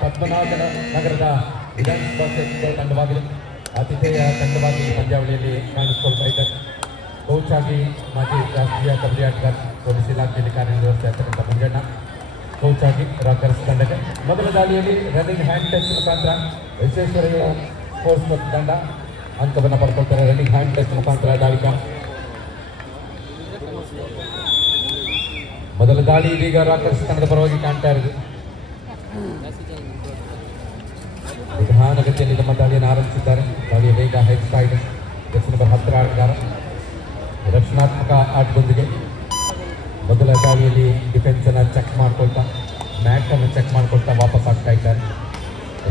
ಪದ್ಮನಾಭ ನಗರದ ವಿಧಾನಸಭಾ ಕ್ಷೇತ್ರದ ತಂಡವಾಗಿದೆ. ಆತಿಥೇಯ ತಂಡವಾಗಿ ಪಂದ್ಯಾವಳಿಯಲ್ಲಿ ಕಾಣಿಸಿಕೊಳ್ತಾ ಇದ್ದಾರೆ. ಕೋಚ್ ಆಗಿ ಮಾಜಿ ರಾಷ್ಟ್ರೀಯ ಕಬಡ್ಡಿ ಆಟಗಾರ, ಪೊಲೀಸ್ ಇಲಾಖೆಯಲ್ಲಿ ಕಾರ್ಯನಿರ್ವಹಿಸ್ತಾ ಇರ್ತಕ್ಕಂಥ ಮಂಜಣ್ಣ ಕೋಚ್ ಆಗಿ ರಾಕರ್ಸ್ ತಂಡಕ್ಕೆ. ಮೊದಲ ದಾಳಿಯಲ್ಲಿ ರನ್ನಿಂಗ್ ಹ್ಯಾಂಡ್ ಟಚ್ ಮುಖಾಂತರ ವಿಶ್ವೇಶ್ವರಯ್ಯ ಸ್ಪೋರ್ಟ್ಸ್ ಕ್ಲಬ್ ತಂಡ ಅಂಕವನ್ನು ಪಡ್ಕೊಳ್ತಾರೆ. ರನ್ನಿಂಗ್ ಹ್ಯಾಂಡ್ ಟಚ್ ಮುಖಾಂತರ ದಾಳಿಕ ಮೊದಲ ದಾಳಿ ಇದೀಗ ರಾಕರ್ಸ್ ತಂಡದ ಪರವಾಗಿ ಕಾಣ್ತಾ ಇರೋದು. ನಿಧಾನಗತಿಯಲ್ಲಿ ನಮ್ಮ ದಾಳಿಯನ್ನು ಆರಂಭಿಸಿದ್ದಾರೆ. ದಾಳಿಯ ವೇಗ ಹೆಚ್ಚುತ್ತಾ ಇದೆ. ಜೆರ್ಸಿ ನಂಬರ್ 10 ಆಟಗಾರ ರಕ್ಷಣಾತ್ಮಕ ಆಟದೊಂದಿಗೆ ಮೊದಲ ದಾಳಿಯಲ್ಲಿ ಡಿಫೆನ್ಸ್ ಅನ್ನು ಚೆಕ್ ಮಾಡ್ಕೊಳ್ತಾ, ಮ್ಯಾಟ್ ಅನ್ನು ಚೆಕ್ ಮಾಡ್ಕೊಳ್ತಾ ವಾಪಸ್ ಆಗ್ತಾ ಇದ್ದಾರೆ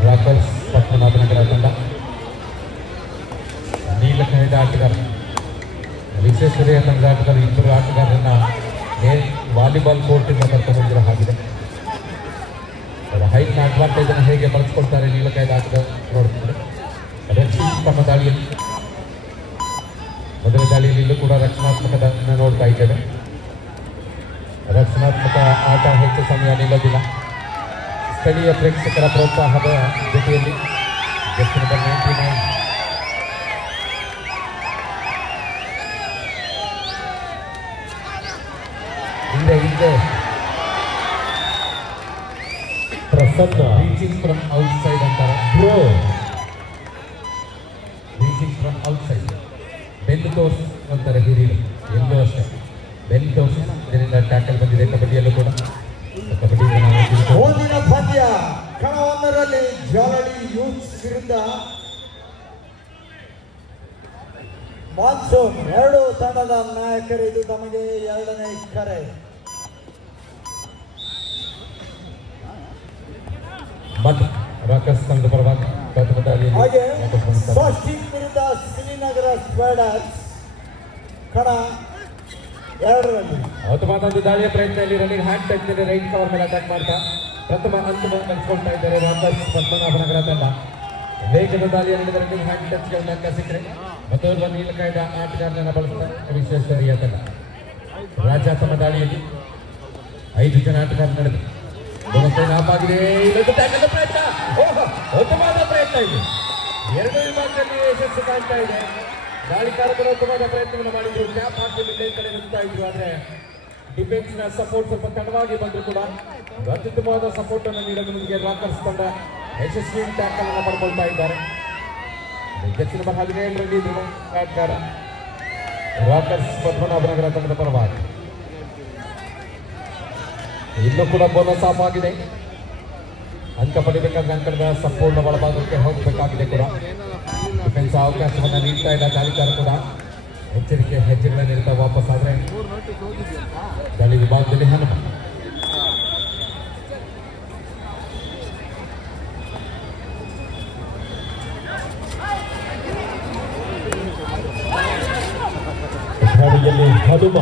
ರಾಕರ್ಸ್ ಪದ್ಮನಾಭನಗರ ತಂಡ. ನೀಲಕಂಠದ ಆಟಗಾರ ವಿಶ್ವೇಶ್ವರಯ್ಯ ತಂಡದ ಆಟಗಾರ ಇಬ್ಬರು ಆಟಗಾರರನ್ನ ವಾಲಿಬಾಲ್ ಕೋರ್ಟಿಂದ ಕರ್ಕೊಂಡ್ಬಂದಿರೋ ಹಾಗಿದೆ. ಅವರ ಹೈಟ್ನ ಅಡ್ವಾಂಟೇಜ್ ಅನ್ನು ಹೇಗೆ ಬಳಸ್ಕೊಳ್ತಾರೆ ನೀಲಕಾಯದ ಆಟಗಾರ ನೋಡ್ತಿದ್ದಾರೆ. ರಕ್ಷಿತ್ ತಮ್ಮ ದಾಳಿಯಲ್ಲಿ ಮೊದಲ ದಾಳಿಯಲ್ಲಿ ಇಲ್ಲೂ ಕೂಡ ರಕ್ಷಣಾತ್ಮಕವನ್ನು ನೋಡ್ತಾ ಇದ್ದೇವೆ. ರಕ್ಷಣಾತ್ಮಕ ಆಟ ಹೆಚ್ಚು ಸಮಯ ನಿಲ್ಲೋದಿಲ್ಲ. ಸ್ಥಳೀಯ ಪ್ರೇಕ್ಷಕರ ಪ್ರೋತ್ಸಾಹದ ಜೊತೆಯಲ್ಲಿ ಜೆರ್ಸಿ ನಂಬರ್ 99 ಹಿಂದೆ ಪ್ರಸನ್ನ ರೀಚಿಂಗ್ ಫ್ರಮ್ ಔಟ್ಸೈಡ್ ಅಂತಾರೆ. ರೀಚಿಂಗ್ ಫ್ರಮ್ ಔಟ್ಸೈಡ್ ಬೆನ್ನು ತೋರ್ಸ್ ಅಂತಾರೆ ಹಿರಿಯರು. ಎಲ್ಲೂ ಅಷ್ಟೇ ಬೆನ್ನು ತೋರ್ಸ್ ಇದರಿಂದ ಟ್ಯಾಕಲ್ ಬಂದಿದೆ. ಕಬಡ್ಡಿಯಲ್ಲೂ ಕೂಡ ಮುಂದಿನ ಪಂದ್ಯ ಕಣ 1ರಲ್ಲಿ ಜಾಲಡಿ ಯೂತ್ಸ್ ವಿರುದ್ಧ ಮಾನ್ಸೂನ್. ಎರಡು ತಂಡದ ನಾಯಕರು. ಇದು ತಮಗೆ 2ನೇ ಕರೆ. ರಾಕರ್ಸ್ ತಂಡದ ಪರವಾಗಿ ಹಾಗೆ ಸ್ವಾಸ್ಟಿಕ್ ವಿರುದ್ಧ ಶ್ರೀನಗರ ಸ್ಪೈಡರ್ಸ್ ಕಣ 2ರಲ್ಲಿ ಉತ್ತಮವಾದ ಒಂದು ದಾಳಿಯ ಪ್ರಯತ್ನದಲ್ಲಿ ರನ್ನಿಂಗ್ ಹ್ಯಾಂಡ್ ಟಚ್ ನಲ್ಲಿ ರೈಟ್ ಕವರ್ ಮೇಲೆ ಅಟ್ಯಾಕ್ ಮಾಡ್ತಾ ಪ್ರಥಮ ಅಂಕವನ್ನು ಕಳಿಸಿಕೊಳ್ತಾ ಇದ್ದಾರೆ ರಾಕರ್ಸ್ ಪದ್ಮನಾಭನಗರ ತಂಡ. ವೇಗದ ದಾಳಿಯ ನಡೆದ ರನ್ನಿಂಗ್ ಹ್ಯಾಂಡ್ ಟಚ್ಗಳನ್ನ ಅಂಕ ಸಿಕ್ಕರೆ ಮತ್ತೊಬ್ಬ ನೀಲಕಾಯದ ಆಟಗಾರನನ್ನ ಬಳಸ್ತಾರೆ ವಿಶ್ವೇಶ್ವರಯ್ಯ ತಂಡ. ರಾಜ ತಮ್ಮ ದಾಳಿಯಲ್ಲಿ 5 ಜನ ಆಟಗಾರರು ನಡೆದು ಆಗಿದೆ. ಪ್ರಯತ್ನ ಉತ್ತಮವಾದ ಪ್ರಯತ್ನ ಇದೆ. 2 ವಿಭಾಗದಲ್ಲಿ ಯಶಸ್ಸು ಕಾಣ್ತಾ ಇದೆ. ದಾಳಿಕಾರರು ಉತ್ತಮವಾದ ಪ್ರಯತ್ನವನ್ನು ಮಾಡಿದ್ರು. ಕ್ಯಾಪ್ ಹಾಕಿ ಕಡೆ ನಿಲ್ತಾ ಇದ್ರು. ಆದರೆ ಡಿಫೆನ್ಸ್ ನ ಸಪೋರ್ಟ್ ಸ್ವಲ್ಪ ತಡವಾಗಿ ಬಂದ್ರು ಕೂಡ ಅತ್ಯುತ್ತಮವಾದ ಸಪೋರ್ಟ್ ಅನ್ನು ನೀಡೋದಕ್ಕೆ ರಾಕರ್ಸ್ ತಂಡ ಯಶಸ್ವಿ ಟ್ಯಾಕಲ್ ಅನ್ನು ಪಡ್ಕೊಳ್ತಾ ಇದ್ದಾರೆ. ಜೆರ್ಸಿ ನಂಬರ್ 17ರಲ್ಲಿ ಆಟಗಾರ ರಾಕರ್ಸ್ ಪದ್ಮನಾಭನಗರ ತಂಡದ ಪರವಾಗಿ. ಇಲ್ಲೂ ಕೂಡ ಬೋನಸ್ ಆಫ್ ಆಗಿದೆ. ಅಂಕ ಪಡಿಬೇಕಾದ ಅಂಕದ ಸಂಪೂರ್ಣ ಒಳಭಾಗಕ್ಕೆ ಹೋಗಬೇಕಾಗಿದೆ ಕೂಡ. ಡಿಫೆನ್ಸ್ ಅವಕಾಶವನ್ನು ನೀಡ್ತಾ ಇಲ್ಲ. ದಾಳಿಕಾರ ಕೂಡ ಎಚ್ಚರಿಕೆ ಹೆಜ್ಜೆಗಳನ್ನು ನೀಡ್ತಾ ವಾಪಸ್ ಆದರೆ ದಾಳಿ ವಿಭಾಗದಲ್ಲಿ ಹನುಮ. ದಾಳಿಯಲ್ಲಿ ಹನುಮ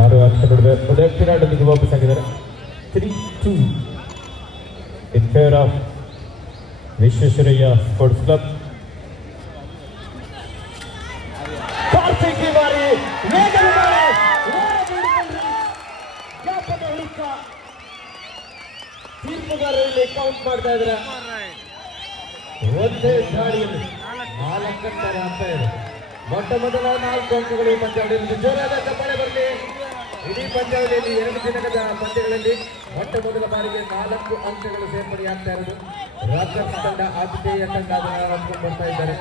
6 ಆಟದ ನಡುವೆ ಉದಯಪುರದೊಂದಿಗೆ ವಾಪಸ್ ಆಗಿದ್ದಾರೆ. 3-2 in favour of Visvesvaraya sports club. ತೀರ್ಪುಗಾರರಲ್ಲಿ ಕೌಂಟ್ ಮಾಡ್ತಾ ಇದ್ದಾರೆ. ಒಂದೇ ದಾಳಿಯಲ್ಲಿ 4 ಅಂಕಗಳ ಅಂತ ಇದೆ. ಮೊಟ್ಟ ಮೊದಲ 4 ಅಂಕಗಳು ಈ ಪಂದ್ಯಾವಳಿಯಲ್ಲಿ. ಜೋರಾದ ಚಪ್ಪಾಳೆ ಬರಲಿ. ಇಡೀ ಪಂದ್ಯಾವಳಿಯಲ್ಲಿ 2 ದಿನದ ಪಂದ್ಯಗಳಲ್ಲಿ ಮೊಟ್ಟ ಮೊದಲ ಬಾರಿಗೆ 4 ಅಂಕಗಳು ಸೇರ್ಪಡೆಯಾಗ್ತಾ ಇರೋದು. ರಾಕರ್ಸ್ ತಂಡ ಆತಿಥೇಯ ತಂಡ ಅದನ್ನು ಬರ್ತಾ ಇದ್ದಾರೆ.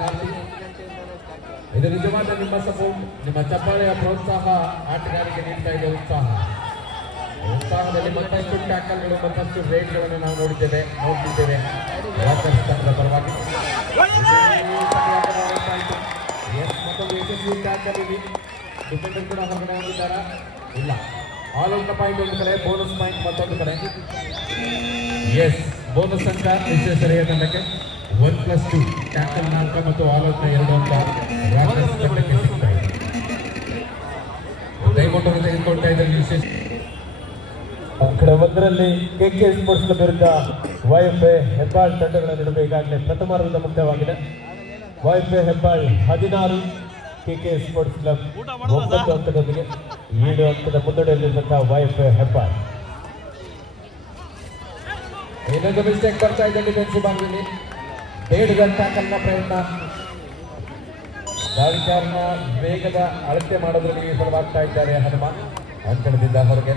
ಇದು ನಿಜವಾದ ನಿಮ್ಮ ಸಪೋರ್ಟ್, ನಿಮ್ಮ ಚಪ್ಪಾಳೆಯ ಪ್ರೋತ್ಸಾಹ ಆಟಗಾರರಿಗೆ ನೀಡ್ತಾ ಇದೆ. ಉತ್ಸಾಹದಲ್ಲಿ ಮತ್ತಷ್ಟು ಟ್ಯಾಕಲ್ಗಳು, ಮತ್ತಷ್ಟು ರೇಟ್ಗಳನ್ನು ನಾವು ನೋಡ್ತಿದ್ದೇವೆ. ರಾಕರ್ಸ್ ತಂಡದ ಪರವಾಗಿ ಮತ್ತೊಂದು ಯಶಸ್ವಿ ಟ್ಯಾಕಲ್ ಇಲ್ಲಿ. ಡಿಫೆಂಡರ್ ಕೂಡ ಹೊರಗಡೆ ಹೋಗಿದ್ದಾರಾ? ಇಲ್ಲ. ಆಲ್ ಔಟ್ ಪಾಯಿಂಟ್ ಒಂದು ಕಡೆ, ಬೋನಸ್ ಪಾಯಿಂಟ್ ಮತ್ತೊಂದು ಕಡೆ. ಎಸ್, ಬೋನಸ್ ಅಂಕ ವಿಶ್ವೇಶ್ವರಯ್ಯ ತಂಡಕ್ಕೆ 1+2 ಟ್ಯಾಕಲ್ 4 ಮತ್ತು ಆಲ್ ಔಟ್ನ 2 ಅಂಕ ರಾಕರ್ಸ್ ತಂಡಕ್ಕೆ ಸಿಗ್ತಾ ಇದೆ. ಕೈಗೊಂಡು ತೆಗೆದುಕೊಳ್ತಾ ಇದ್ದಾರೆ ವಿಶೇಷ. ಕಡೆ 1ರಲ್ಲಿ ಕೆಕೆ ಸ್ಪೋರ್ಟ್ಸ್ ವಿರುದ್ಧ ವೈಎಫ್ಎ ಹೆಬ್ಬಾಳ್ ತಂಡಗಳ ನಡುವೆ ಈಗಾಗಲೇ ಪ್ರಥಮ ರೌಂಡ್ ಮುಕ್ತವಾಗಿದೆ. ವೈಎಫ್ಎ ಹೆಬ್ಬಾಳ್ 16, ಕೆಕೆ ಸ್ಪೋರ್ಟ್ಸ್ ಕ್ಲಬ್ 9 ಅಂಕದೊಂದಿಗೆ 7 ಅಂಕದ ಮುನ್ನಡೆಯಲ್ಲಿರುವಂತಹ ವೈಎಫ್ ಹೆಬ್ಬಾರ್. ಇನ್ನೊಂದು ಮಿಸ್ಟೇಕ್ ಬರ್ತಾ ಇದೆ ಡಿಫೆನ್ಸಿವ್ ಭಾಗದಲ್ಲಿ. ಬೇಡದ ಟ್ಯಾಕಲ್ನ ಪ್ರಯತ್ನ, ದಾಳಿಗಾರನ ವೇಗದ ಅಳತೆ ಮಾಡೋದ್ರಲ್ಲಿ ವಿಫಲವಾಗ್ತಾ ಇದ್ದಾರೆ ಹನುಮ. ಅಂಕಣದಿಂದ ಹೊರಗೆ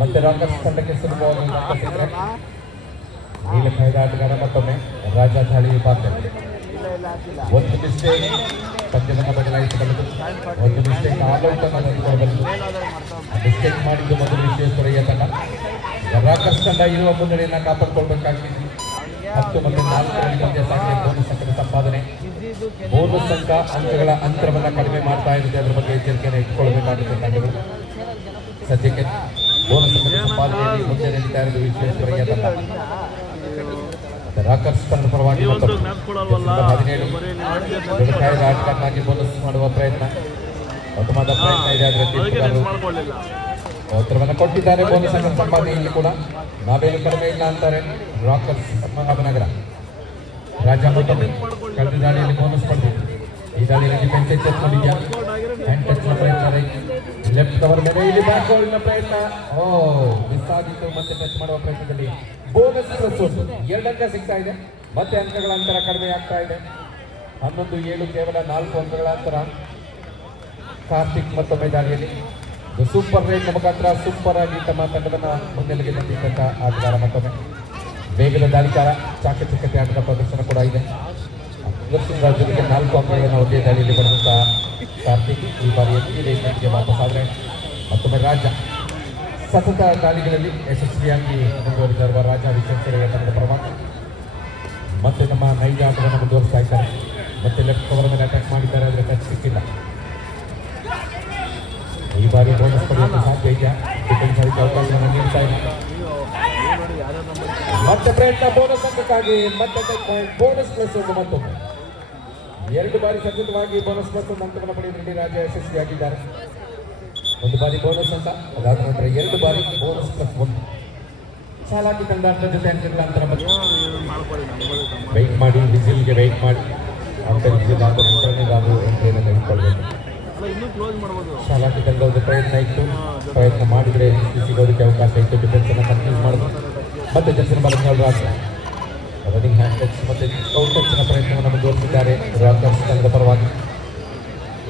ಮತ್ತೆ ರಾಕರ್ಸ್ ತಂಡಕ್ಕೆ ಸುಲಭವಾಗಿ ಅಂಕ ಸಿಕ್ಕರೆ ನೀಲಕಾಯದ ಆಟಗಾರ ಮತ್ತೊಮ್ಮೆ ರಾಜ ದಾಳಿ ಪಾತ್ರ. ಒಂದು ಮಿಸ್ಟೇಕ್ ಪಂದ್ಯವನ್ನು ಬದಲಾಯಿಸಬಲ್ಲದು, ಒಂದು ಮಿಸ್ಟೇಕ್ ಆಲ್ಔಟ್ ಅನ್ನು ತೆಗೆದುಕೊಳ್ಳಬಲ್ಲದು. ಮಿಸ್ಟೇಕ್ ಮಾಡಿದ್ದು ಮೊದಲು ವಿಶ್ವೇಶ್ವರಯ್ಯ ತಂಡ. ರಾಕರ್ಸ್ ತಂಡ ಇರುವ ಮುನ್ನಡೆಯನ್ನು ಕಾಪಾಡಿಕೊಳ್ಬೇಕಾಗಿದೆ. 10 ಮತ್ತು 4 ಪಂದ್ಯ ಸಾಗಿದೆ. ಬೋನಸ್ ಅಂಕದ ಸಂಪಾದನೆ, ಬೋನಸ್ ಅಂಕಗಳ ಅಂತರವನ್ನು ಕಡಿಮೆ ಮಾಡ್ತಾ ಇರುತ್ತೆ. ಅದರ ಬಗ್ಗೆ ಎಚ್ಚರಿಕೆಯನ್ನು ಇಟ್ಕೊಳ್ಬೇಕಾಗುತ್ತೆ ತಂಡಗಳು. ಸದ್ಯಕ್ಕೆ ಬೋನಸ್ ಅಂಕದ ಸಂಪಾದನೆಯಲ್ಲಿ ಮುಂದೆ ನಡೀತಾ ಇರೋದು ವಿಶ್ವೇಶ್ವರಯ್ಯ ತಂಡ. ರಾಕರ್ಸ್ ತಂಡ ಪರವಾಗಿ 17 ನೀಲಕಾಯದ ಆಟಗಾರನಾಗಿ ಬೋನಸ್ ಮಾಡುವ ಪ್ರಯತ್ನ, ಉತ್ತಮವಾದ ಪ್ರಯತ್ನ ಇದೆ. ಅದರಲ್ಲಿ ಉತ್ತರವನ್ನು ಕೊಟ್ಟಿದ್ದಾರೆ. ಬೋನಸ್ ಅಂಕ ಸಂಪಾದನೆಯಲ್ಲಿ ಕೂಡ ನಾವೇನು ಕಡಿಮೆ ಇಲ್ಲ ಅಂತಾರೆ ರಾಕರ್ಸ್ ಪದ್ಮನಾಭನಗರ. ರಾಜ ಮತ್ತೊಮ್ಮೆ ಕಳೆದ ದಾಳಿಯಲ್ಲಿ ಬೋನಸ್ ಪಡೆದಿತ್ತು. ಈ ದಾಳಿಯಲ್ಲಿ ಡಿಫೆನ್ಸ್ ಎಚ್ಚೆತ್ತುಕೊಂಡಿದ್ಯಾ. ಹ್ಯಾಂಡ್ ಟಚ್ ಪ್ರಯತ್ನ, ಲೆಫ್ಟ್ ಕವರ್ ಮೇಲೆ ಇಲ್ಲಿ ಬ್ಯಾಕ್ ಗೋಲ್ನ ಪ್ರಯತ್ನ. ಮಿಸ್ ಆಗಿತ್ತು. ಮತ್ತೆ ಟಚ್ ಮಾಡುವ ಪ್ರಯತ್ನದಲ್ಲಿ ಬೋನಸ್ ಪ್ಲಸ್ 2 ಅಂಕ ಸಿಗ್ತಾ ಇದೆ. ಮತ್ತೆ ಅಂಕಗಳ ಅಂತರ ಕಡಿಮೆ ಆಗ್ತಾ ಇದೆ. 11-7 ಕೇವಲ 4 ಅಂಕಗಳ ಅಂತರ. ಕಾರ್ತಿಕ್ ಮತ್ತೊಮ್ಮೆ ದಾಳಿಯಲ್ಲಿ ಸೂಪರ್ ರೈಟ್ ಮುಖಾಂತರ ಸೂಪರ್ ಆಗಿ ತಮ್ಮ ತಂಡವನ್ನು ಮುನ್ನೆಲೆಗೆ ತಂದಿದ್ದಂಥ ಆಟಗಾರ ಮತ್ತೊಮ್ಮೆ ವೇಗದ ದಾಳಿಗಾರ. ಚಾಕಚಕ್ಯತೆ ಆಟದ ಪ್ರದರ್ಶನ ಕೂಡ ಇದೆ. ದಕ್ಷಿಣ ರಾಜ್ಯಕ್ಕೆ 4 ಅಂಕಗಳನ್ನು ಒಂದೇ ದಾಳಿಯಲ್ಲಿ ಪಡೆದಂಥ ಕಾರ್ತಿಕ್ ಈ ಬಾರಿ ರೇಟ್ಗೆ ವಾಪಸ್ ಆದರೆ ಮತ್ತೊಮ್ಮೆ ರಾಜ ಸತತ ದಾಳಿಗಳಲ್ಲಿ ಯಶಸ್ವಿಯಾಗಿ ಮುಂದುವರಿದಿರುವ ರಾಜ ವಿಶ್ವೇಶ್ವರಯ್ಯ ತಂಡದ ಪರವಾಗಿ ಮತ್ತೆ ನಮ್ಮ ನೈಜ ಆಟವನ್ನು ಮುಂದುವರಿಸ್ತಾ ಇದ್ದಾರೆ. ಮತ್ತೆ ಲೆಫ್ಟ್ ಕವರ್ ಮೇಲೆ ಅಟ್ಯಾಕ್ ಮಾಡಿದ್ದಾರೆ, ಆದರೆ ಟಚ್ ಸಿಕ್ಕಿಲ್ಲ. ಈ ಬಾರಿ ಬೋನಸ್ ಪಡೆಯಲು ಸಾಧ್ಯ ಇದೆಯಾ? ಡಿಫೆನ್ಸ್ ಆಗಿ ಅವಕಾಶವನ್ನು ನೀಡ್ತಾ ಇಲ್ಲ. ಮತ್ತೆ ಪ್ರಯತ್ನ ಬೋನಸ್ ಅಂಕಕ್ಕಾಗಿ. ಮತ್ತೆ ಟಚ್ ಪಾಯಿಂಟ್, ಬೋನಸ್ ಪ್ಲಸ್ 1 ಮತ್ತೊಮ್ಮೆ 2 ಬಾರಿ ಸತತವಾಗಿ ಬೋನಸ್ ಪ್ಲಸ್ 1 ಅಂಕವನ್ನು ಪಡೆಯುವಲ್ಲಿ ರಾಜ ಯಶಸ್ವಿಯಾಗಿದ್ದಾರೆ. 1 ಬಾರಿ ಬೋನಸ್ ಅಂತ, ಅದಾದ ನಂತರ 2 ಬಾರಿ ಬೋನಸ್ ಪ್ಲಸ್ 1. ಚಾಲಾಕಿ ತಂಡ ಜೊತೆ ಅಂಕಗಳ ಅಂತರ ವೆಯ್ಟ್ ಮಾಡಿ, ವಿಸಿಲ್ಗೆ ವೆಯ್ಟ್ ಮಾಡಿ, ಅಂತ ವಿಸಿಲ್ ಆದ ನಂತರನೇ ನಾವು ಎಂಟ್ರಿಯನ್ನು ತೆಗೆದುಕೊಳ್ಬೇಕು. ಚಾಲಾಕಿ ತಂಡದ ಪ್ರಯತ್ನ ಇತ್ತು, ಪ್ರಯತ್ನ ಮಾಡಿದರೆ ಸಿಗೋದಕ್ಕೆ ಅವಕಾಶ ಇತ್ತು. ಡಿಫೆನ್ಸ್ ಅನ್ನು ಕನ್ಫ್ಯೂಸ್ ಮಾಡಿದ್ರು. ಮತ್ತೆ ಜಸ್ಟಿನ್ ಬಾಲಕರ್ ರಾಜ ರನ್ನಿಂಗ್ ಹ್ಯಾಂಡ್ ಟಚ್ ಮತ್ತೆ ಔಟ್ ಟಚ್ನ ಪ್ರಯತ್ನವನ್ನು ಮುಂದುವರಿಸಿದ್ದಾರೆ ರಾಕರ್ಸ್ ತಂಡದ ಪರವಾಗಿ.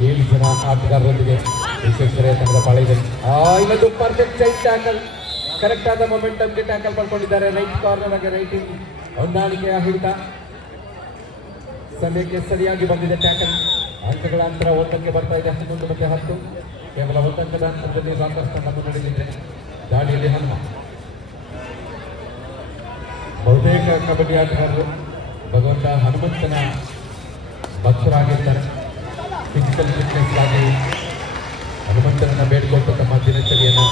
7 ಜನ ಆಟಗಾರರೊಂದಿಗೆ ವಿಶ್ವೇಶ್ವರಯ್ಯ ತಂಡದ ಪಾಳ್ಯದಲ್ಲಿ ಇನ್ನೊಂದು ಪರ್ಫೆಕ್ಟ್ ಸೈಡ್ ಟ್ಯಾಕಲ್, ಕರೆಕ್ಟ್ ಆದ ಮೊಮೆಂಟಮ್ಗೆ ಟ್ಯಾಕಲ್ ಪಡ್ಕೊಂಡಿದ್ದಾರೆ. ರೈಟ್ ಕಾರ್ನರ್ ಆಗಿ ರೈಟಿಂಗ್ ಹೊಂದಾಣಿಕೆಯ ಹಿಡಿತ, ಸಮಯಕ್ಕೆ ಸರಿಯಾಗಿ ಬಂದಿದೆ ಟ್ಯಾಕಲ್. ಅಂಕಗಳ ಅಂತರ 1ಕ್ಕೆ ಬರ್ತಾ ಇದೆ. 11 ಮತ್ತು 10, ಕೇವಲ 1 ಅಂಕದ ಅಂತರದಲ್ಲಿ ರಾಕರ್ಸ್ ತಂಡ ಮುನ್ನಡೆದಿದೆ. ದಾಳಿಯಲ್ಲಿ ಹನುಮ. ಬಹುತೇಕ ಕಬಡ್ಡಿ ಆಟಗಾರರು ಭಗವಂತ ಹನುಮಂತನ ಭಕ್ತರಾಗಿರ್ತಾರೆ. ಫಿಸಿಕಲ್ ಫಿಟ್ನೆಸ್ಗಾಗಿ ಹನುಮಂತನನ್ನು ಬೇಡಿಕೊಂಡು ತಮ್ಮ ದಿನಚರಿಯನ್ನು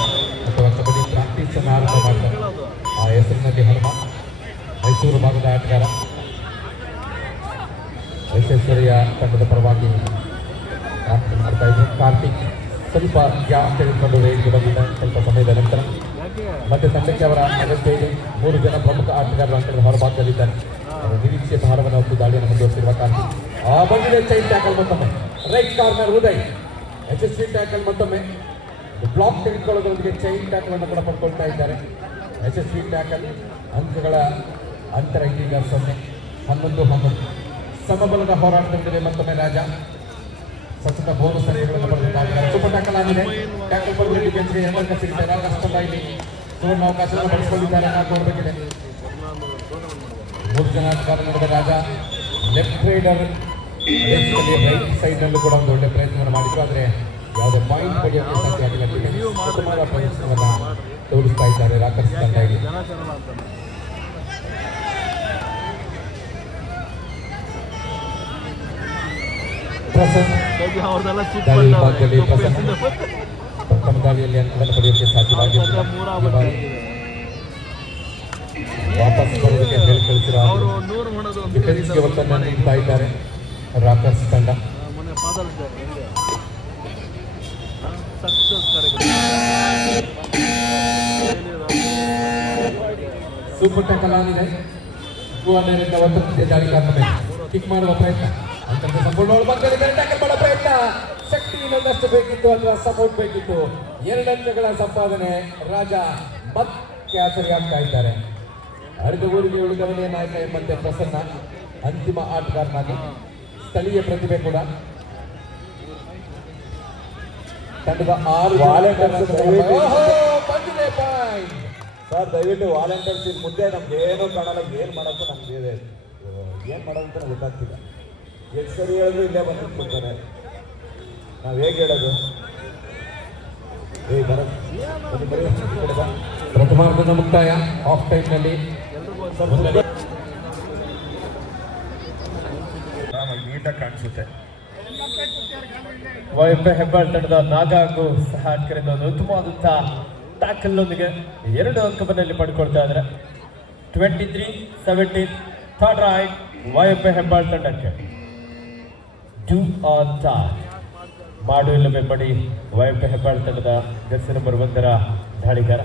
ಅಥವಾ ಕಬಡ್ಡಿ ಪ್ರಾಕ್ಟೀಸನ್ನು ಆರಂಭ ಮಾಡ್ತಾರೆ. ಆ ಹೆಸರಿನಲ್ಲಿ ಹನುಮ ಮೈಸೂರು ಭಾಗದ ಆಟಗಾರ. ವಿಶ್ವೇಶ್ವರಯ್ಯ ತಂಡದ ಪರವಾಗಿ ಪ್ರಾರ್ಥನೆ ಮಾಡ್ತಾ ಇದ್ರು. ಕಾರ್ತಿಕ್ ಸ್ವಲ್ಪ ಗ್ಯಾಪ್ ತೆಗೆದುಕೊಂಡು ರೇಟ್ಗೆ ಬಂದಿದ್ದ ಸ್ವಲ್ಪ ಸಮಯದ ನಂತರ. ಮತ್ತೆ ತಂಡಕ್ಕೆ ಅವರ ಅಗತ್ಯ ಇದೆ. 3 ಜನ ಪ್ರಮುಖ ಆಟಗಾರರು ಅಂಕದ ಹೊರಭಾಗದಲ್ಲಿದ್ದಾರೆ. ಅವರ ನಿರೀಕ್ಷೆ ಭಾರವನ್ನು ಹೊತ್ತು ದಾಳಿಯನ್ನು ಮುಂದುವರಿಸಿರುವ ಕಾರ್ತಿಕ್ ಬಂದಿದೆ. ಚೈನ್ ಟ್ಯಾಕಲ್ ಮತ್ತೊಮ್ಮೆ ರೈಟ್ ಕಾರ್ನರ್ ಉದಯ್ ಯಶಸ್ವಿ ಟ್ಯಾಕಲ್. ಮತ್ತೊಮ್ಮೆ ಬ್ಲಾಕ್ ತೆಗೆದುಕೊಳ್ಳೋದ್ರೊಂದಿಗೆ ಚೈನ್ ಟ್ಯಾಕಲ್ ಅನ್ನು ಕೂಡ ಪಡ್ಕೊಳ್ತಾ ಇದ್ದಾರೆ. ಯಶಸ್ವಿ ಟ್ಯಾಕಲ್. ಅಂಕಗಳ ಅಂತರ ಇದೀಗ 0. 11-11 ಸಮಬಲದ ಹೋರಾಟದೊಂದಿಗೆ ಮತ್ತೊಮ್ಮೆ ರಾಜ ಸತತ ಬೋನಸ್ ಅಂಕಗಳನ್ನು ಪಡೆದಿದ್ದಾರೆ. ಸೂಪರ್ ಟ್ಯಾಕಲ್ ಆಗಿದೆ. ಟ್ಯಾಕಲ್ ಪಡೆದ ಡಿಫೆನ್ಸ್ಗೆ 2 ಅಂಕ ಸಿಗುತ್ತೆ. ರಾಕರ್ಸ್ ತಂಡ ಇಲ್ಲಿ ಸುವರ್ಣ ಅವಕಾಶವನ್ನು ಬಳಸಿಕೊಂಡಿದ್ದಾರೆ. ನಾವು ನೋಡಬೇಕಿದೆ. 3 ಜನ ಆಟಗಾರ ನೋಡಿದ ರಾಜ ಲೆಫ್ಟ್ ರೈಡರ್ ರೈಟ್ ಸೈಡ್ನಲ್ಲೂ ಕೂಡ ಒಂದು ಒಳ್ಳೆ ಪ್ರಯತ್ನವನ್ನು ಮಾಡಿದ್ರು, ಆದರೆ ಯಾವುದೇ ಪಾಯಿಂಟ್ ಪಡೆಯೋಕ್ಕೆ ಸಾಧ್ಯ ಆಗಿಲ್ಲ. ಉತ್ತಮವಾದ ಪ್ರಯತ್ನವನ್ನು ತೋರಿಸ್ತಾ ಇದ್ದಾರೆ ರಾಕರ್ಸ್ ತಂಡ ಇಲ್ಲಿ. ಪ್ರಥಮ ದಾಳಿಯಲ್ಲಿ ಅಂಕವನ್ನು ಪಡೆಯೋಕ್ಕೆ ಸಾಧ್ಯವಾಗಿಲ್ಲ. ವಾಪಸ್ ಬರೋದಕ್ಕೆ ಹೇಳಿ ಕಳಿಸಿರೋ ಡಿಫೆನ್ಸ್ಗೆ ಒತ್ತನ್ನು ನೀಡ್ತಾ ಇದ್ದಾರೆ ರಾಕರ್ಸ್ ತಂಡ. ಸೂಪರ್ ಟ್ಯಾಕಲ್ ಆಗಿದೆ. 200 ರಿಂದ 1 ದಾಳಿಗಾರನ ಮೇಲೆ ಕಿಕ್ ಮಾಡುವ ಪ್ರಯತ್ನ. ಅಂತಂದ್ರೆ ಸಂಪೂರ್ಣ ಟ್ಯಾಕಲ್ ಮಾಡೋ ಪ್ರಯತ್ನ. ತಂಡ ಶಕ್ತಿ ಇನ್ನೊಂದಷ್ಟು ಬೇಕಿತ್ತು ಅಥವಾ ಸಪೋರ್ಟ್ ಬೇಕಿತ್ತು. 2 ಅಂಕಗಳ ಸಂಪಾದನೆ. ರಾಜ ಮತ್ತೆ ಆಸರಿಯಾಗ್ತಾ ಇದ್ದಾರೆ. ಅರ್ಧ ಊರಿಗೆ ಉಳಿದವನೇ ನಾಯಕ ಎಂಬಂತೆ ಪ್ರಸನ್ನ ಅಂತಿಮ ಆಟಗಾರನಾಗಿ. ಸ್ಥಳೀಯ ಪ್ರತಿಭೆ ಕೂಡ. ತಂಡದ 6 ವಾಲಂಟಿಯರ್ಸ್ ಬಂದಿದೆ ಪಾಯಿಂಟ್. ಸರ್ ದಯವಿಟ್ಟು ವಾಲಂಟಿಯರ್ಸ್ ಇನ್ ಮುಂದೆ ನಮ್ಗೆ ಏನೂ ಕಾಣಲ್ಲ. ಏನು ಮಾಡೋಕ್ಕೂ ನಮ್ಗೆ ಏನು ಮಾಡೋದು ಅಂತ ಗೊತ್ತಾಗ್ತಿಲ್ಲ. ಎಷ್ಟು ಸರಿ ಹೇಳಿದ್ರು ಇಲ್ಲೇ ಬಂದು ಕೊಡ್ತಾರೆ. ನಾವು ಹೇಗೆ ಹೇಳೋದು? ಪ್ರಥಮಾರ್ಧದ ಮುಕ್ತಾಯ. ಆಫ್ ಟೈಮ್ನಲ್ಲಿ ನೀಟಾಗಿ ಕಾಣಿಸುತ್ತೆ. ವೈಫೈ ಹೆಬ್ಬಾಳ್ ತಂಡದ ನಾಗ ಹಾಗೂ ಸಹ ಆಟಗಾರರಿಂದ ಒಂದು ಉತ್ತಮವಾದಂತಹ ಟ್ಯಾಕಲ್ ನೊಂದಿಗೆ 2 ಅಂಕವನ್ನಲ್ಲಿ ಪಡ್ಕೊಳ್ತಾ ಇದ್ದಾರೆ. 23-17 ಥರ್ಡ್ ರೈಟ್ ವೈಫೈ ಹೆಬ್ಬಾಳ್ ತಂಡಕ್ಕೆ. ಡೂ ಆರ್ ಡೈ, ಮಾಡು ಇಲ್ಲವೇ ಬಡಿ. ವೈಫೈ ಹೆಬ್ಬಾಳ್ ತಂಡದ ಜರ್ಸಿ ನಂಬರ್ 1ರ ದಾಳಿಗಾರ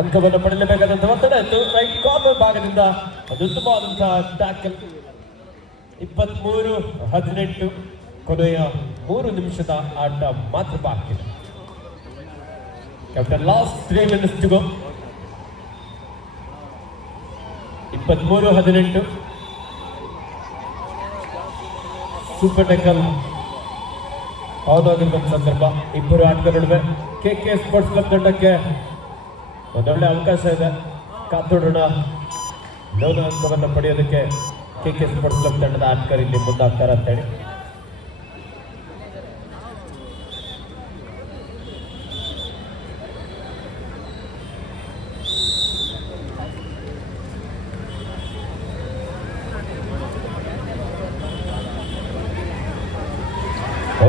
ಅಂಕವನ್ನು ಪಡೆಯಲೇಬೇಕಾದಂತಹ ಒತ್ತಡ ಇತ್ತು. ರೈಟ್ ಕಾರ್ನರ್ ಭಾಗದಿಂದ ಒಂದು ಉತ್ತಮವಾದಂತಹ ಟ್ಯಾಕಲ್. 23-18 ಕೊನೆಯ 3 ನಿಮಿಷದ ಆಟ ಮಾತ್ರ ಬಾಕಿ ಇದೆ. Captain last 3 minutes to go. 23-18 super tackle ಯಾವುದಾಗಿರ್ಬೇಕು ಸಂದರ್ಭ. ಇಬ್ಬರು ಆಟಗಾರ ನಡುವೆ KK ಸ್ಪೋರ್ಟ್ಸ್ ಕ್ಲಬ್ ತಂಡಕ್ಕೆ ಒಂದೊಳ್ಳೆ ಅವಕಾಶ ಇದೆ. ಕಾತೋಡೋಣ. ಲೋನ ಅಂಕವನ್ನು ಪಡೆಯೋದಕ್ಕೆ KK ಸ್ಪೋರ್ಟ್ಸ್ ಕ್ಲಬ್ ತಂಡದ ಆಟಗಾರ ಇಲ್ಲಿ ಮುಂದಾಗ್ತಾರೆ ಅಂತೇಳಿ.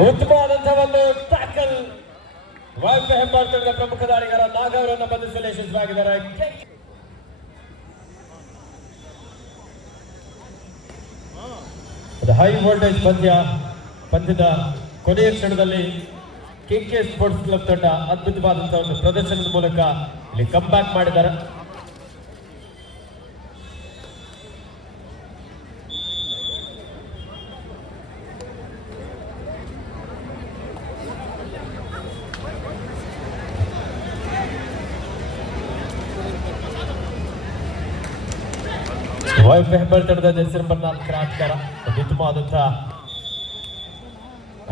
ಉತ್ತಮವಾದಂತಹ ಒಂದು ಟ್ಯಾಕಲ್. ವೈಫೈ ಹೆಬ್ಬಾಳ್ ತಂಡದ ಪ್ರಮುಖ ದಾಳಿಗಾರ ನಾಗ ಅವರನ್ನು ಬಂಧಿಸಲು ಯಶಸ್ವಿಯಾಗಿದ್ದಾರೆ. ಹೈ ವೋಲ್ಟೇಜ್ ಪಂದ್ಯದ ಕೊನೆಯ ಕ್ಷಣದಲ್ಲಿ KK ಸ್ಪೋರ್ಟ್ಸ್ ಕ್ಲಬ್ ತಂಡ ಅದ್ಭುತವಾದಂತಹ ಒಂದು ಪ್ರದರ್ಶನದ ಮೂಲಕ ಇಲ್ಲಿ ಕಮ್ ಬ್ಯಾಕ್ ಮಾಡಿದ್ದಾರೆ. ವೈಫೈ ಹೆಬ್ಬಾಳ್ ತಂಡದ ಜರ್ಸಿ ನಂಬರ್ 4ರ ಆಟಗಾರ ಒಂದು ಉತ್ತಮವಾದಂತಹ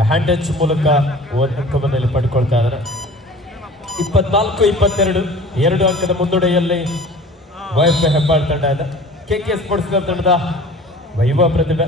ಹ್ಯಾಂಡ್ ಟಚ್ ಮೂಲಕ ಅಂಕವನ್ನು ಪಡ್ಕೊಳ್ತಾ ಇದ್ದಾರೆ. 24-22 2 ಅಂಕದ ಮುನ್ನಡೆಯಲ್ಲಿ ವೈಫೈ ಹೆಬ್ಬಾಳ್ ತಂಡ ಇದೆ. KK ಸ್ಪೋರ್ಟ್ಸ್ ಕ್ಲಬ್ ತಂಡದ ಯುವ ಪ್ರತಿಭೆ.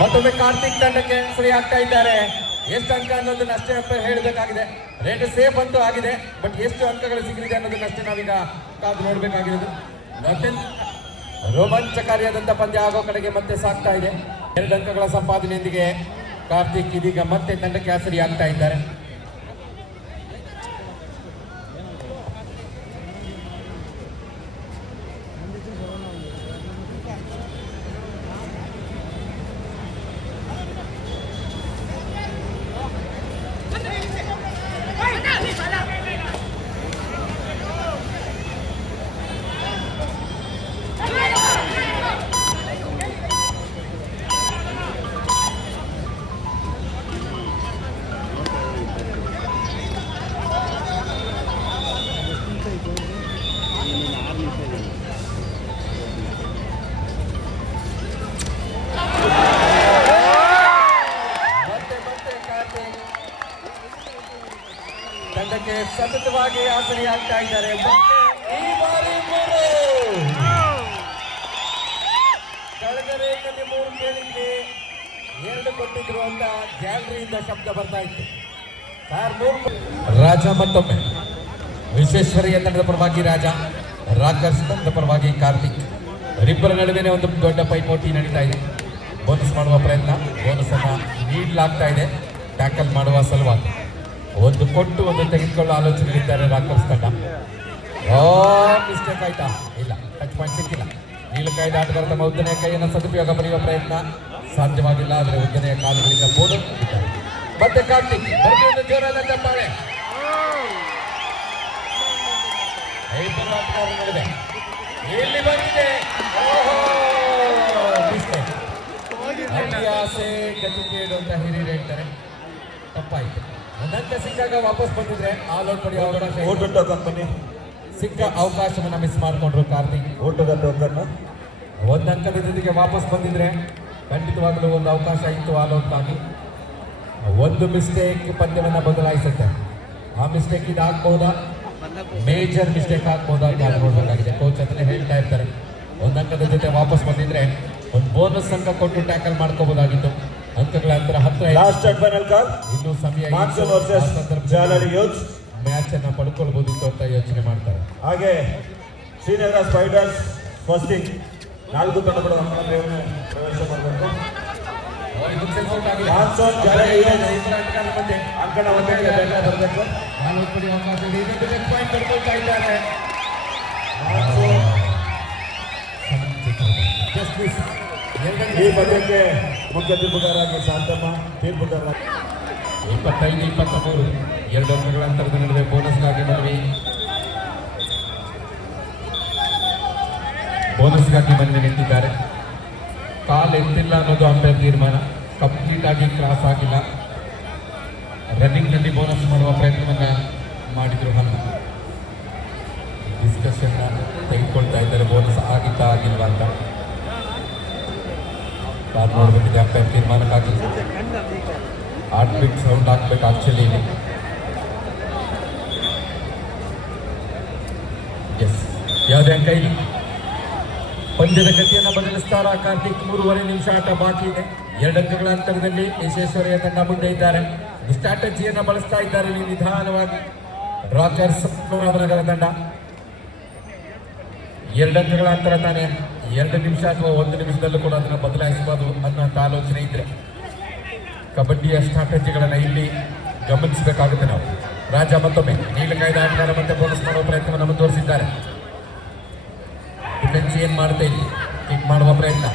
ಮತ್ತೊಮ್ಮೆ ಕಾರ್ತಿಕ್ ತಂಡಕ್ಕೆ ಸರಿ ಆಗ್ತಾ ಇದ್ದಾರೆ. ಎಷ್ಟು ಅಂಕ ಅನ್ನೋದನ್ನ ಅಷ್ಟೇ ಹೇಳಬೇಕಾಗಿದೆ. ರೇಟ್ ಸೇಫ್ ಅಂತೂ ಆಗಿದೆ, ಬಟ್ ಎಷ್ಟು ಅಂಕಗಳು ಸಿಗಲಿದೆ ಅನ್ನೋದನ್ನ ಅಷ್ಟೇ ನಾವೀಗ ಕಾದು ನೋಡಬೇಕಾಗಿರೋದು. ರೋಮಾಂಚಕಾರಿಯಾದಂಥ ಪಂದ್ಯ ಆಗೋ ಕಡೆಗೆ ಮತ್ತೆ ಸಾಗ್ತಾ ಇದೆ. 2 ಅಂಕಗಳ ಸಂಪಾದನೆಯೊಂದಿಗೆ ಕಾರ್ತಿಕ್ ಇದೀಗ ಮತ್ತೆ ತಂಡಕ್ಕೆ ಸರಿ ಆಗ್ತಾ ಇದ್ದಾರೆ. ತಂಡಕ್ಕೆ ಸತತವಾಗಿ ಆಸರೆ ಆಗ್ತಾ ಇದ್ದಾರೆ. ಈ ಬಾರಿ ಕಳೆದ ರೇಖೆಯಲ್ಲಿ 3 ಕೇಳಿಕ್ಕೆ 2 ಕೊಟ್ಟಿದ್ರು ಅಂತ ಗ್ಯಾಲರಿಯಿಂದ ಶಬ್ದ ಬರ್ತಾ ಇತ್ತು. ರಾಜ ಮತ್ತೊಮ್ಮೆ ವಿಶ್ವೇಶ್ವರಯ್ಯ ತಂಡದ ಪರವಾಗಿ ರಾಜ, ರಾಕರ್ಸ್ ತಂಡದ ಪರವಾಗಿ ಕಾರ್ತಿಕ್. ಇಬ್ಬರ ನಡುವೆ ಒಂದು ದೊಡ್ಡ ಪೈಪೋಟಿ ನಡೀತಾ ಇದೆ. ಬೋನಸ್ ಮಾಡುವ ಪ್ರಯತ್ನ, ಬೋನಸ್ ಅನ್ನ ನೀಡಲಾಗ್ತಾ ಇದೆ ಟ್ಯಾಕಲ್ ಮಾಡುವ ಸಲುವಾಗಿ. ಒಂದು ಕೊಟ್ಟು ಒಂದು ತೆಗೆದುಕೊಳ್ಳುವ ಆಲೋಚನೆಯಲ್ಲಿದ್ದಾರೆ ರಾಕರ್ಸ್ ತಂಡ. ಮಿಸ್ಟೇಕ್ ಆಯ್ತಾ? ಇಲ್ಲ, ಟಚ್ ಪಾಯಿಂಟ್ ಸಿಕ್ಕಿಲ್ಲ. ನೀಲಕಾಯ್ದ ಆಟಗಾರ ತಮ್ಮ ಉದ್ದನೆಯ ಕೈಯನ್ನು ಸದುಪಯೋಗ ಪಡೆಯುವ ಪ್ರಯತ್ನ ಸಾಧ್ಯವಾಗಿಲ್ಲ. ಆದರೆ ಉದ್ದನೆಯ ಕಾಲುಗಳಿಂದ ಬೋರ್ಡ್ ಮತ್ತೆ ಕಾರ್ತಿಕ್ ಒಂದು ಜೋರಾದ ಚಪ್ಪಾಳೆ. ಇಬ್ಬರು ಆಟಗಾರರ ನಡುವೆ ಇಲ್ಲಿ ಬಂದಿದೆ. ಮಿಸ್ಟೇಕ್. ಅಭ್ಯಾಸೆ ಗತಿಗೇಡು ಅಂತ ಹಿರಿಯರು ಹೇಳ್ತಾರೆ. ತಪ್ಪಾಯ್ತು. ಒಂದಂಕ ಸಿಕ್ಕಾಗ ವಾಪಸ್ ಬಂದಿದ್ರೆ ಆಲ್ ಔಟ್ ಪಡೆಯುವ ಅವಕಾಶ. ಊಟದ ಕಂಪನಿ ಸಿಕ್ಕ ಅವಕಾಶವನ್ನ ಮಿಸ್ ಮಾಡಿಕೊಂಡ್ರು ಕಾರ್ತಿಕ್. ಊಟದ ಟೋಕನ್ ಒಂದಂಕದ ಜೊತೆಗೆ ವಾಪಸ್ ಬಂದಿದ್ರೆ ಖಂಡಿತವಾಗಲೂ ಒಂದು ಅವಕಾಶ ಇತ್ತು ಆಲ್ ಔಟ್ ಆಗಿ. ಒಂದು ಮಿಸ್ಟೇಕ್ ಪಂದ್ಯವನ್ನ ಬದಲಾಯಿಸುತ್ತೆ. ಆ ಮಿಸ್ಟೇಕ್ ಇದು ಆಗ್ಬಹುದಾ, ಮೇಜರ್ ಮಿಸ್ಟೇಕ್ ಆಗ್ಬಹುದಾ ಅಂತ ನೋಡಬೇಕಾಗಿದೆ. ಕೋಚ್ ಅದನ್ನೇ ಹೇಳ್ತಾ ಇರ್ತಾರೆ. ಒಂದಂಕದ ಜೊತೆ ವಾಪಸ್ ಬಂದಿದ್ರೆ ಒಂದು ಬೋನಸ್ ಅಂಕ ಕೊಟ್ಟು ಟ್ಯಾಕಲ್ ಮಾಡ್ಕೋಬಹುದಾಗಿತ್ತು. ಅಂಕಗಳ ಅಂತರ 10. Last and final call. ಇನ್ನೂ ಸಮಯ ಮಾನ್ಸೂನ್ ವರ್ಸಸ್ ಜಾಲರಿ ಯೂತ್ಸ್ ಮ್ಯಾಚ್ ಅನ್ನ ಪಡ್ಕೊಳ್ಬಹುದಿತ್ತು ಅಂತ ಯೋಚನೆ ಮಾಡ್ತಾರೆ. ಹಾಗೆ ಶ್ರೀನಗರ ಸ್ಪೈಡರ್ಸ್ ಫಸ್ಟಿಂಗ್ 4 ತಂಡಗಳು ಪ್ರವೇಶ ಮಾಡಬೇಕು. ಮಾನ್ಸೂನ್ ಜಾಲರಿ ಯೂತ್ಸ್ ಅಂಕಣ ಒಂದಕ್ಕೆ ಬರಬೇಕು. ಈ ಪದ್ಯಕ್ಕೆ ಮುಖ್ಯ ತೀರ್ಪುಗಾರರಾಗಿ ಶಾಂತಮ್ಮ, ತೀರ್ಪುಗಾರರಾಗಿ 25-23 2 ಅಂಕಗಳ ಅಂತರದ ನಡುವೆ ಬೋನಸ್ಗಾಗಿ ಮನವಿ ನಿಂತಿದ್ದಾರೆ. ಕಾಲ್ ಎತ್ತಿಲ್ಲ ಅನ್ನೋದು ಅಂಪೈರ್ ತೀರ್ಮಾನ. ಕಂಪ್ಲೀಟ್ ಆಗಿ ಕ್ರಾಸ್ ಆಗಿಲ್ಲ. ರನ್ನಿಂಗ್ ನಲ್ಲಿ ಬೋನಸ್ ಮಾಡುವ ಪ್ರಯತ್ನವನ್ನ ಮಾಡಿದ್ರು. ಹನ್ನು ಡಿಸ್ಕಷನ್ ತೆಗೆದುಕೊಳ್ತಾ ಇದ್ದಾರೆ. ಬೋನಸ್ ಆಗಿತ್ತಾ ಆಗಿಲ್ವಾ ಅಂತ ಕಾರ್ ನೋಡ್ಬೇಕಿದೆ. ಅಂಪೈರ್ ತೀರ್ಮಾನಕ್ಕಾಗಿ ಆರ್ಬಿಟ್ ಸೌಂಡ್ ಹಾಕ್ಬೇಕು. ಆಕ್ಚುಲಿ ಎಸ್ ಯಾವುದೇ ಅಂಕ ಇಲ್ಲ. ಪಂದ್ಯದ ಗತಿಯನ್ನು ಬದಲಿಸ್ತಾರ ಕಾರ್ತಿಕ್. 3.5 ನಿಮಿಷ ಆಟ ಬಾಕಿ ಇದೆ. 2 ಅಂಕಗಳ ಅಂತರದಲ್ಲಿ ಯಶಸ್ವರಿಯ ತಂಡ ಮುಂದೆ ಇದ್ದಾರೆ. ಸ್ಟ್ರಾಟಜಿಯನ್ನು ಬಳಸ್ತಾ ಇದ್ದಾರೆ ನಿಧಾನವಾಗಿ ರಾಕರ್ಸ್ ನಗರ ತಂಡ. 2 ಅಂಕಗಳ ಅಂತರ ತಾನೇ. 2 ನಿಮಿಷ ಅಥವಾ 1 ನಿಮಿಷದಲ್ಲೂ ಕೂಡ ಅದನ್ನು ಬದಲಾಯಿಸಬಹುದು ಅನ್ನೋಂಥ ಆಲೋಚನೆ ಇದ್ರೆ ಕಬಡ್ಡಿಯ ಸ್ಟ್ರಾಟಜಿಗಳನ್ನು ಇಲ್ಲಿ ಗಮನಿಸಬೇಕಾಗುತ್ತೆ ನಾವು. ರಾಜ ಮತ್ತೊಮ್ಮೆ ನೀಲಕಾಯ್ದ ಆಟಗಾರ ಮತ್ತೆ ಬೋನಸ್ ಮಾಡುವ ಪ್ರಯತ್ನವನ್ನು ಮುಂದುವರಿಸಿದ್ದಾರೆ. ಡಿಫೆನ್ಸ್ ಏನ್ ಮಾಡುತ್ತೆ ಇಲ್ಲಿ? ಕಿಕ್ ಮಾಡುವ ಪ್ರಯತ್ನ.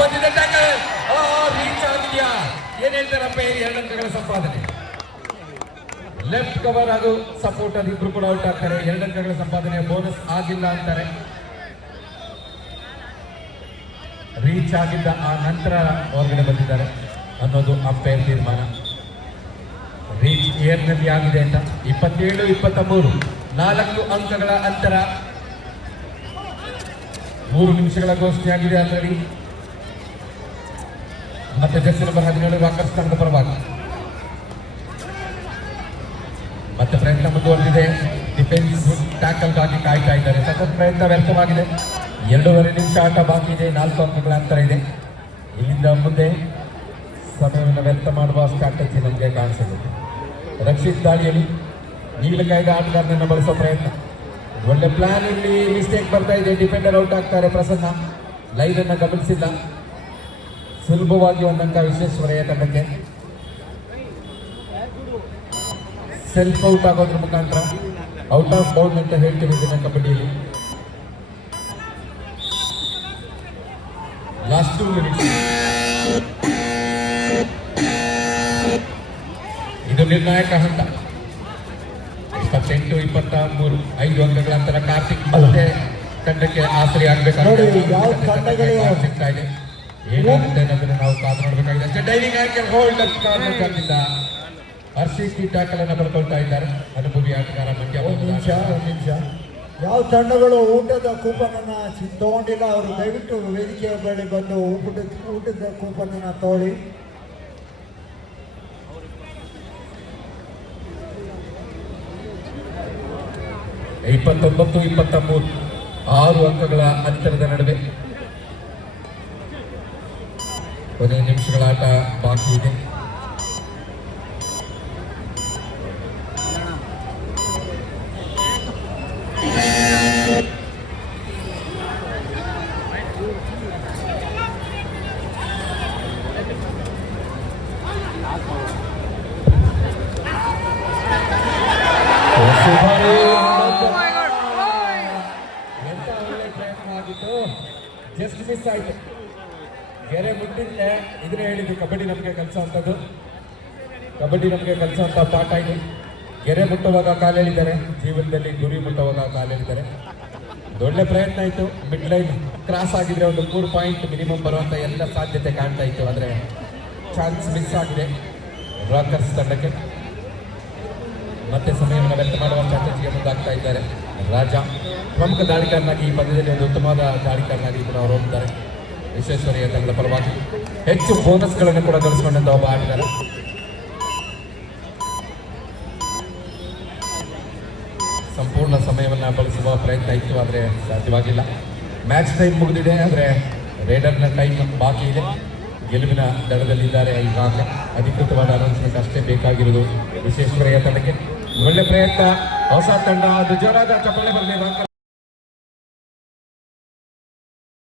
ಬಂದಿದೆ ಟ್ಯಾಕಲ್. ರೀಚ್ ಆಗಿದೆಯಾ? ಏನ್ ಹೇಳ್ತಾರಪ್ಪ? 2 ಅಂಕಗಳ ಸಂಪಾದನೆ. ಲೆಫ್ಟ್ ಕವರ್ ಹಾಗೂ ಸಪೋರ್ಟ್ ಅದು ಇಬ್ರು ಕೂಡ ಔಟ್ ಆಗ್ತಾರೆ. 2 ಅಂಕಗಳ ಸಂಪಾದನೆ. ಬೋನಸ್ ಆಗಿಲ್ಲ ಅಂತಾರೆ. ರೀಚ್ ಆಗಿದ್ದ ಆ ನಂತರ ಹೊರಗಡೆ ಬಂದಿದ್ದಾರೆ ಅನ್ನೋದು ಅಂಪೈರ್ ತೀರ್ಮಾನ. ರೀಚ್ ಏರ್ನಲ್ಲಿ ಆಗಿದೆ ಅಂತ. 27-23 4 ಅಂಕಗಳ ಅಂತರ. 3 ನಿಮಿಷಗಳ ಘೋಷಣೆಯಾಗಿದೆ ಆಲ್ರೆಡಿ. ಮತ್ತೆ ಜರ್ಸಿ ನಂಬರ್ 17 ರಾಕರ್ಸ್ ತಂಡದ ಪರವಾಗಿ ಮತ್ತೆ ಪ್ರಯತ್ನ ಮುಂದುವರೆದಿದೆ. ಡಿಫೆನ್ಸ್ ಟ್ಯಾಕಲ್ಗಾಗಿ ಕಾಯ್ತಾ ಇದ್ದಾರೆ. ಸತತ ಪ್ರಯತ್ನ ವ್ಯರ್ಥವಾಗಿದೆ. 2.5 ನಿಮಿಷ ಆಟ ಬಾಕಿ ಇದೆ. 4 ಅಂಕಗಳ ಅಂತರ ಇದೆ. ಇಲ್ಲಿಂದ ಮುಂದೆ ಸಮಯವನ್ನು ವ್ಯರ್ಥ ಮಾಡುವ ಸ್ಟ್ರಾಟಜಿ ನಮಗೆ ಕಾಣಿಸುತ್ತೆ. ರಕ್ಷಿತ್ ದಾಳಿಯಲ್ಲಿ ನೀಲಕಾಯ್ದ ಆಟಗಾರನನ್ನು ಬಳಸುವ ಪ್ರಯತ್ನ. ಒಳ್ಳೆ ಪ್ಲಾನ್. ಇಲ್ಲಿ ಮಿಸ್ಟೇಕ್ ಬರ್ತಾ ಇದೆ. ಡಿಫೆಂಡರ್ ಔಟ್ ಆಗ್ತಾರೆ. ಪ್ರಸನ್ನ ಲೈನ್ ಅನ್ನು ಗಮನಿಸಿಲ್ಲ. ಸುಲಭವಾಗಿ 1 ಅಂಕ ವಿಶ್ವೇಶ್ವರಯ್ಯ ತಂಡಕ್ಕೆ. ಸೆಲ್ಫ್ ಔಟ್ ಆಗೋದ್ರ ಮುಖಾಂತರ ಔಟ್ ಆಫ್ ಬೌಂಡ್ ಅಂತ ಹೇಳ್ತೀವಿ ಇದನ್ನ ಕಬಡ್ಡಿಯಲ್ಲಿ. Last 2 minutes. ಇದು ನಿರ್ಣಾಯಕ ಹಂತ. 28-23 5 ಅಂಕಗಳ ಅಂತರ. ಕಾರ್ತಿಕ್ ಮತ್ತೆ ತಂಡಕ್ಕೆ ಆಸರೆ ಆಗ್ಬೇಕಾಗಿದೆ. ಸಿಗ್ತಾ ಇದೆ. ಏನಾಗುತ್ತೆ ಅನ್ನೋದನ್ನು ನಾವು ಕಾದು ನೋಡಬೇಕಾಗಿದೆ ಅಷ್ಟೇ. ಡೈವಿಂಗ್ ಆಂಕಲ್ ಹೋಲ್ಡ್ ಅಪ್ ಕಾರಣದಿಂದ ಹರ್ಷಿತ್ ಟ್ಯಾಕಲ್ ಅನ್ನು ಪಡ್ಕೊಳ್ತಾ ಇದ್ದಾರೆ ಅನುಭವಿ ಆಟಗಾರ ಮಂಡ್ಯ. 1 ನಿಮಿಷ. ಯಾವ ತಂಡಗಳು ಊಟದ ಕೂಪನ್ ಅನ್ನ ತಗೊಂಡಿಲ್ಲ ಅವರು ದಯವಿಟ್ಟು ವೇದಿಕೆಯ ಬಳಿ ಬಂದು ಊಟದ ಕೂಪನ್ ಅನ್ನ ತಗೊಳ್ಳಿ. ' 29-23 6 ಅಂಕಗಳ ಅಂತರದ ನಡುವೆ ಕೊನೆಯ ನಿಮಿಷಗಳ ಆಟ ಬಾಕಿ ಇದೆ. ಜಸ್ಟ್ ಮಿಸ್ ಆಯ್ತು. ಗೆರೆ ಮುಟ್ಟಿದ್ರೆ ಇದನ್ನೇ ಹೇಳಿದ್ದು, ಕಬಡ್ಡಿ ನಮಗೆ ಕಲಿಸೋವಂಥದ್ದು, ಕಬಡ್ಡಿ ನಮಗೆ ಕಲಿಸೋವಂಥ ಪಾಠ ಇದು. ಗೆರೆ ಮುಟ್ಟುವಾಗ ಕಾಲೆಳಿದ್ದಾರೆ, ಜೀವನದಲ್ಲಿ ಗುರಿ ಮುಟ್ಟುವಾಗ ಕಾಲೆಳಿದ್ದಾರೆ. ಒಳ್ಳೆ ಪ್ರಯತ್ನ ಇತ್ತು. ಮಿಡ್ ಲೈನ್ ಕ್ರಾಸ್ ಆಗಿದ್ರೆ ಒಂದು 3 ಪಾಯಿಂಟ್ ಮಿನಿಮಮ್ ಬರುವಂಥ ಎಲ್ಲ ಸಾಧ್ಯತೆ ಕಾಣ್ತಾ ಇತ್ತು. ಆದರೆ ಚಾನ್ಸ್ ಮಿಸ್ ಆಗಿದೆ ರಾಕರ್ಸ್ ತಂಡಕ್ಕೆ. ಮತ್ತೆ ಸಮಯವನ್ನು ವ್ಯರ್ಥ ಮಾಡುವಂಥ ಟಚ್ಗೆ ಮುಂದಾಗ್ತಾ ಇದ್ದಾರೆ ರಾಜ. ಪ್ರಮುಖ ದಾಳಿಕಾರನಾಗಿ ಈ ಪಂದ್ಯದಲ್ಲಿ ಒಂದು ಉತ್ತಮವಾದ ದಾಳಿಕಾರನಾಗಿ ಕೂಡ ಅವರು ಹೋಗ್ತಾರೆ. ವಿಶ್ವೇಶ್ವರಯ್ಯ ತಂಡದ ಪರವಾಗಿ ಹೆಚ್ಚು ಬೋನಸ್ಗಳನ್ನು ಕೂಡ ಗಳಿಸಿಕೊಂಡಂತ ಒಬ್ಬ ಆಟಗಾರ. ಸಂಪೂರ್ಣ ಸಮಯವನ್ನು ಬಳಸುವ ಪ್ರಯತ್ನ ಇತ್ತು, ಆದರೆ ಸಾಧ್ಯವಾಗಿಲ್ಲ. ಮ್ಯಾಚ್ ಟೈಮ್ ಮುಗಿದಿದೆ, ಆದರೆ ರೇಡರ್ನ ಟೈಮ್ ಬಾಕಿ ಇದೆ. ಗೆಲುವಿನ ದಡದಲ್ಲಿದ್ದಾರೆ ಈಗಾಗಲೇ. ಅಧಿಕೃತವಾದ ಅನೌನ್ಸ್ಮೆಂಟ್ ಅಷ್ಟೇ ಬೇಕಾಗಿರುವುದು ವಿಶ್ವೇಶ್ವರಯ್ಯ ತಂಡಕ್ಕೆ. ಒಳ್ಳೆ ಪ್ರಯತ್ನ, ಹೊಸ ತಂಡ, ಅದು ಜೋರಾದ ಚಪ್ಪಾಳೆ ಬರಲಿ.